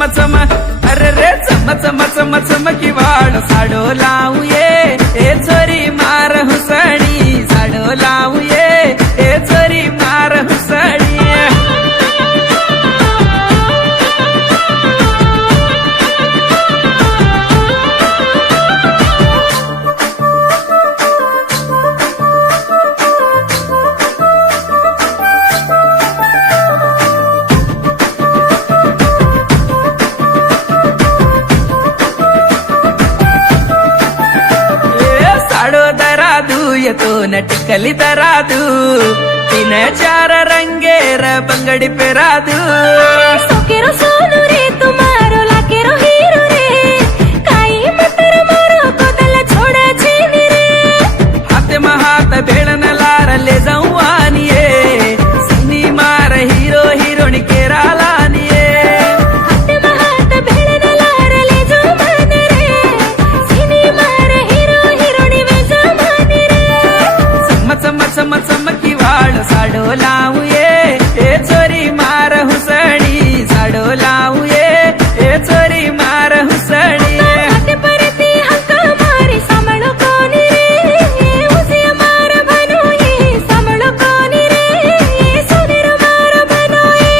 चम चम अरे रे चम चम चम चमकी वाळ साडो लावू ये ए चोरी मार हुसणी साडो लावू ये ए चोरी मार हुसणी येतो न टिकली दरादू तीन चार रंगेर बंगडी पेरादू सोकेरो सोनू रे तुम्हारो लाकेरो हीरो रे काई मतर मारो कोदल छोड़ा चीनी रे हाते महात भेळन लारले जाऊ आनिये सिनी मार हिरो हिरोणी केराला निये हाते महात भेळन लारले जाऊ मान रे सिनी मार हिरो हिरोणी वे जमान रे चम चम चमकी वाळ साडो लावू ये ए चोरी मार हुसणी साडो लावू ये ए चोरी मार हुसणी हाते परती हक्का मारी सांभाळो कोणी रे उसे मार बनोये सांभाळो कोणी रे सोनेर मार बनोये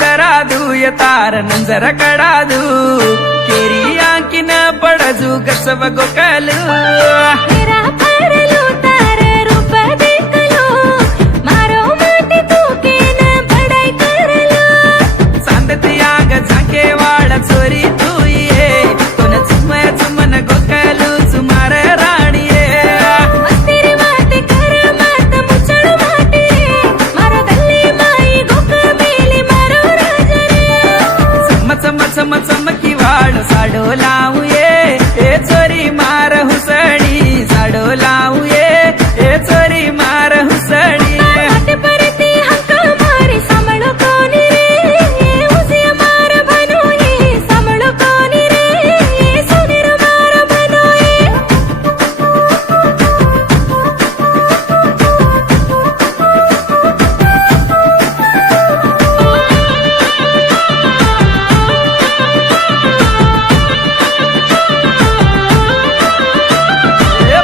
दरादू ये तार नंजर कडादू केरी आंकिन पडजू गसव गोकलू तेरा परलो तार रूप देखलो मारो माटी तू केन बडाई करलो चांदती आग झाके वाळ चोरी तू ये कोण चुमय चुमन गोकलू चुमार राणी ये मस्ती रे माते कर मात मुचळ माटी रे मारो दल्ली माई गोक मेली मारो राजा रे चम चम चमकी वाळ साडो लावू ये ए चोरी मार हुसणी साडो लावू ये ए चोरी मार हुसणी हाते परती हक्का मारी सांभाळो कोणी रे उसे मार बनोये सांभाळो कोणी रे सोनेर मार बनोये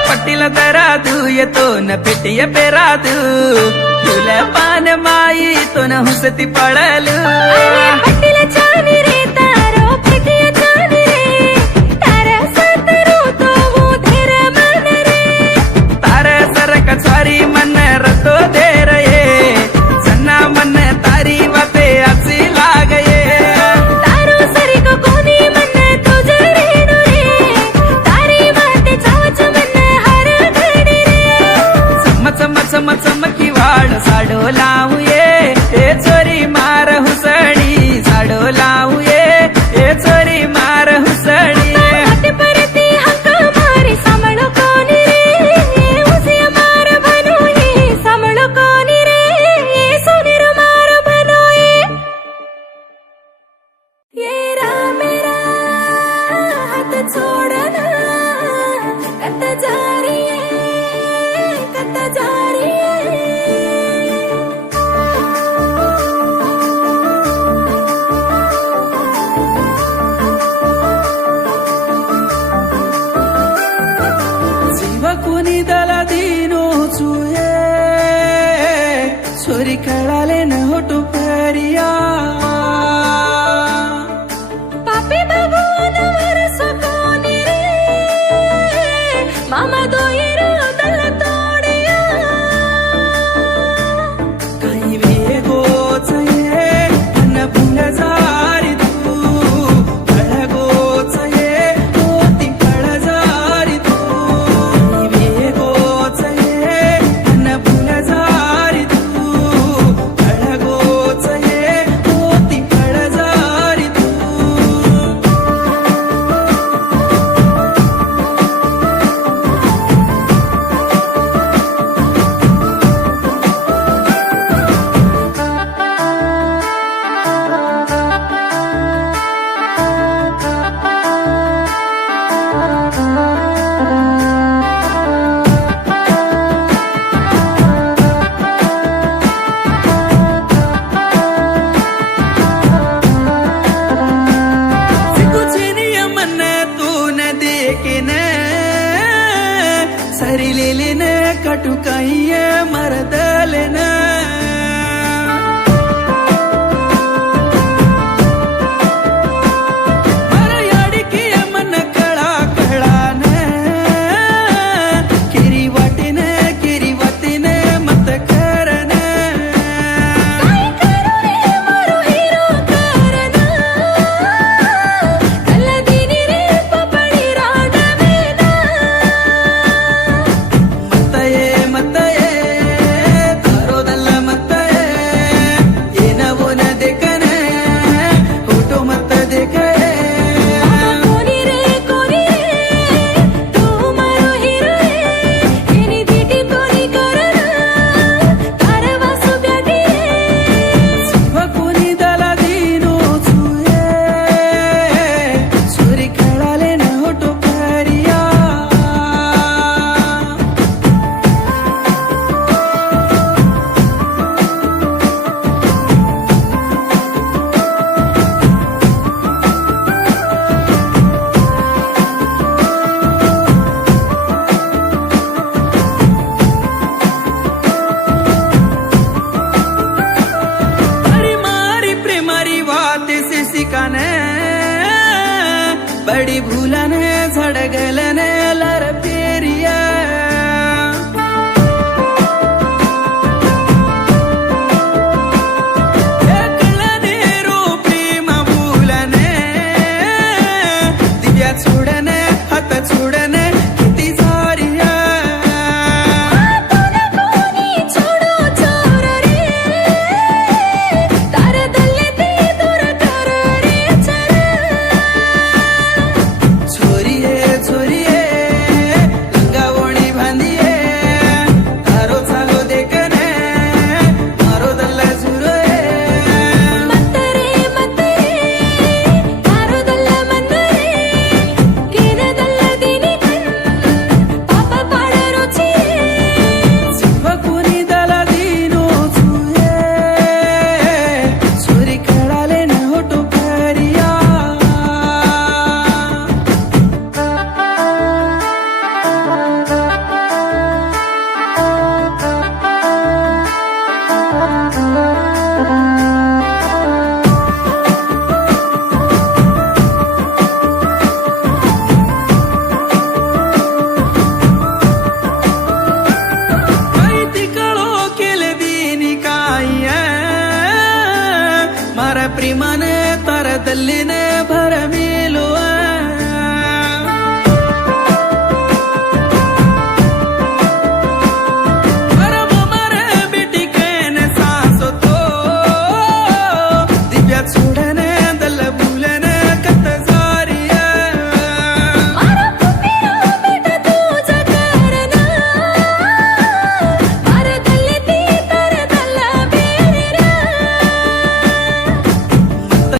पट्टील दरादू येतो न पेटिय पेरादू तुला पान माई तो न हुसती पळलू पट्टीला चानी रे तारो पिटिया चानी रे तारा सातरो तो वो धेर मन रे तार सरक स्वारी मन रतो दे रे सन्ना मन तारी वाते आची लागये तारो सरी को कोनी मन तुझे रेणू रे तारी वाते चावच मन हर घडी रे चम चमकी वाळ साडो लावू ये ए चोरी मार हुसणी साडो लावू ये ए चोरी मार हुसणी हाते परती हक्का मारी सांभाळो कोणी रे उसे मार बनोये सांभाळो कोणी रे सोनेर मार बनोये ये मेरा हात छोडना कत जा रही है काही मरदले ना बड़ी भूलन झड़गलन लर पेरिया एकलने प्रेम भूलने दिव्या छोडने हात छोडने किती सारिया मारा प्रेमाने तारा दल्लीने